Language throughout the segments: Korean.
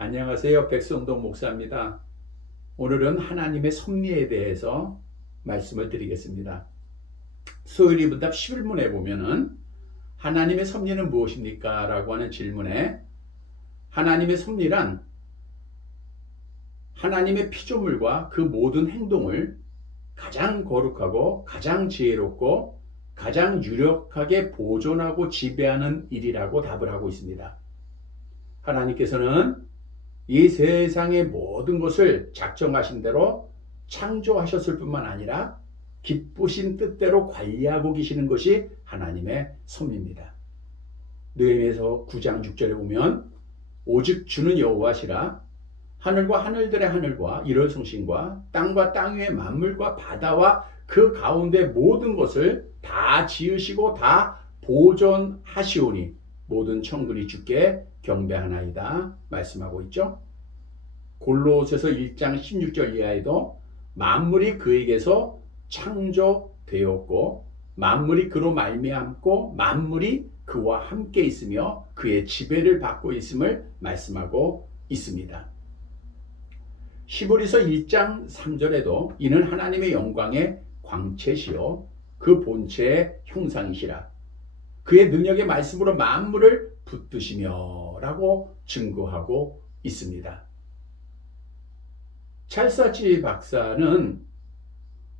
안녕하세요. 백성동 목사입니다. 오늘은 하나님의 섭리에 대해서 말씀을 드리겠습니다. 소요리 문답 11문에 보면은 하나님의 섭리는 무엇입니까? 라고 하는 질문에 하나님의 섭리란 하나님의 피조물과 그 모든 행동을 가장 거룩하고 가장 지혜롭고 가장 유력하게 보존하고 지배하는 일이라고 답을 하고 있습니다. 하나님께서는 이 세상의 모든 것을 작정하신 대로 창조하셨을 뿐만 아니라 기쁘신 뜻대로 관리하고 계시는 것이 하나님의 섭리입니다. 느헤미야서 9장 6절에 보면 오직 주는 여호와시라 하늘과 하늘들의 하늘과 이럴 성신과 땅과 땅 위의 만물과 바다와 그 가운데 모든 것을 다 지으시고 다 보존하시오니 모든 천군이 주께 경배하나이다 말씀하고 있죠. 골로새서 1장 16절 이하에도 만물이 그에게서 창조되었고 만물이 그로 말미암고 만물이 그와 함께 있으며 그의 지배를 받고 있음을 말씀하고 있습니다. 히브리서 1장 3절에도 이는 하나님의 영광의 광채시요 그 본체의 형상이시라 그의 능력의 말씀으로 만물을 붙드시며 라고 증거하고 있습니다. 찰사치 박사는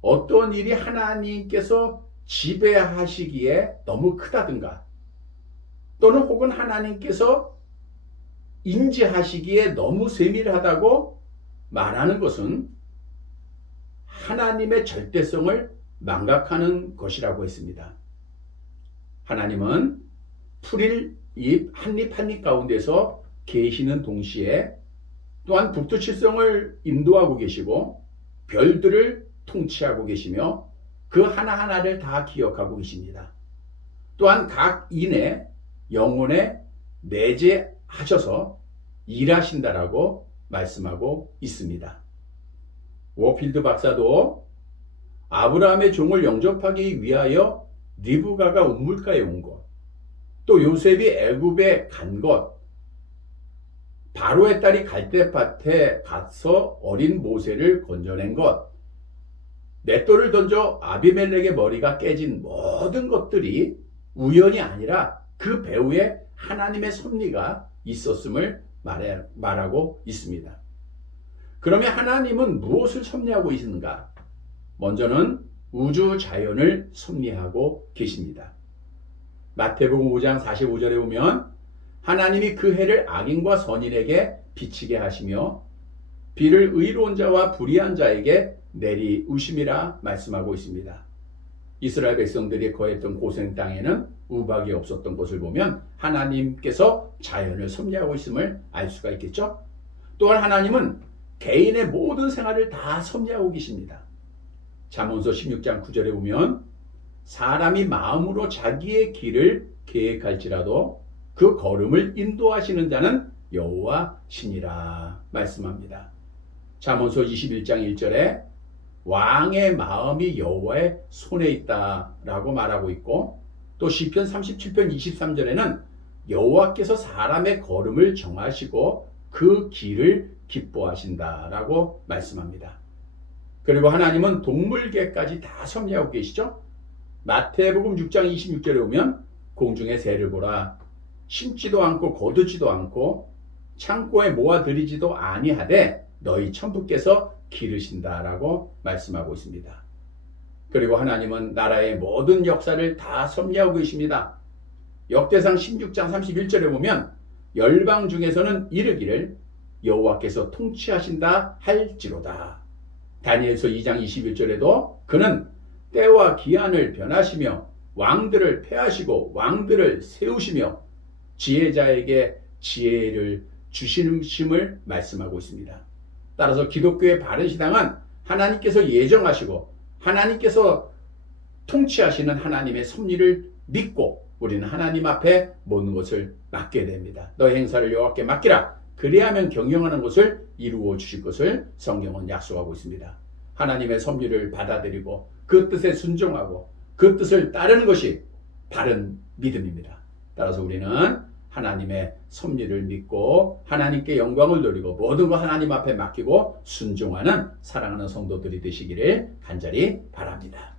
어떤 일이 하나님께서 지배하시기에 너무 크다든가 또는 혹은 하나님께서 인지하시기에 너무 세밀하다고 말하는 것은 하나님의 절대성을 망각하는 것이라고 했습니다. 하나님은 풀일 잎 한입 한입 가운데서 계시는 동시에 또한 북두칠성을 인도하고 계시고 별들을 통치하고 계시며 그 하나하나를 다 기억하고 계십니다. 또한 각 인의 영혼에 내재하셔서 일하신다라고 말씀하고 있습니다. 워필드 박사도 아브라함의 종을 영접하기 위하여 리브가가 우물가에 온 것, 또 요셉이 애굽에 간 것, 바로의 딸이 갈대밭에 가서 어린 모세를 건져낸 것, 맷돌을 던져 아비멜렉의 머리가 깨진 모든 것들이 우연이 아니라 그 배후에 하나님의 섭리가 있었음을 말해, 말하고 있습니다. 그러면 하나님은 무엇을 섭리하고 있는가? 먼저는 우주 자연을 섭리하고 계십니다. 마태복음 5장 45절에 보면 하나님이 그 해를 악인과 선인에게 비치게 하시며 비를 의로운 자와 불의한 자에게 내리우심이라 말씀하고 있습니다. 이스라엘 백성들이 거했던 고생 땅에는 우박이 없었던 것을 보면 하나님께서 자연을 섭리하고 있음을 알 수가 있겠죠. 또한 하나님은 개인의 모든 생활을 다 섭리하고 계십니다. 잠언서 16장 9절에 보면 사람이 마음으로 자기의 길을 계획할지라도 그 걸음을 인도하시는 자는 여호와 신이라 말씀합니다. 잠언서 21장 1절에 왕의 마음이 여호와의 손에 있다라고 말하고 있고 또 시편 37편 23절에는 여호와께서 사람의 걸음을 정하시고 그 길을 기뻐하신다라고 말씀합니다. 그리고 하나님은 동물계까지 다 섭리하고 계시죠? 마태복음 6장 26절에 보면 공중의 새를 보라 심지도 않고 거두지도 않고 창고에 모아들이지도 아니하되 너희 천부께서 기르신다라고 말씀하고 있습니다. 그리고 하나님은 나라의 모든 역사를 다 섭리하고 계십니다. 역대상 16장 31절에 보면 열방 중에서는 이르기를 여호와께서 통치하신다 할지로다. 다니엘서 2장 21절에도 그는 때와 기한을 변하시며 왕들을 패하시고 왕들을 세우시며 지혜자에게 지혜를 주시심을 말씀하고 있습니다. 따라서 기독교의 바른 신앙은 하나님께서 예정하시고 하나님께서 통치하시는 하나님의 섭리를 믿고 우리는 하나님 앞에 모든 것을 맡게 됩니다. 너의 행사를 여호와께 맡기라. 그리하면 경영하는 것을 이루어 주실 것을 성경은 약속하고 있습니다. 하나님의 섭리를 받아들이고 그 뜻에 순종하고 그 뜻을 따르는 것이 바른 믿음입니다. 따라서 우리는 하나님의 섭리를 믿고 하나님께 영광을 돌리고 모든 거 하나님 앞에 맡기고 순종하는 사랑하는 성도들이 되시기를 간절히 바랍니다.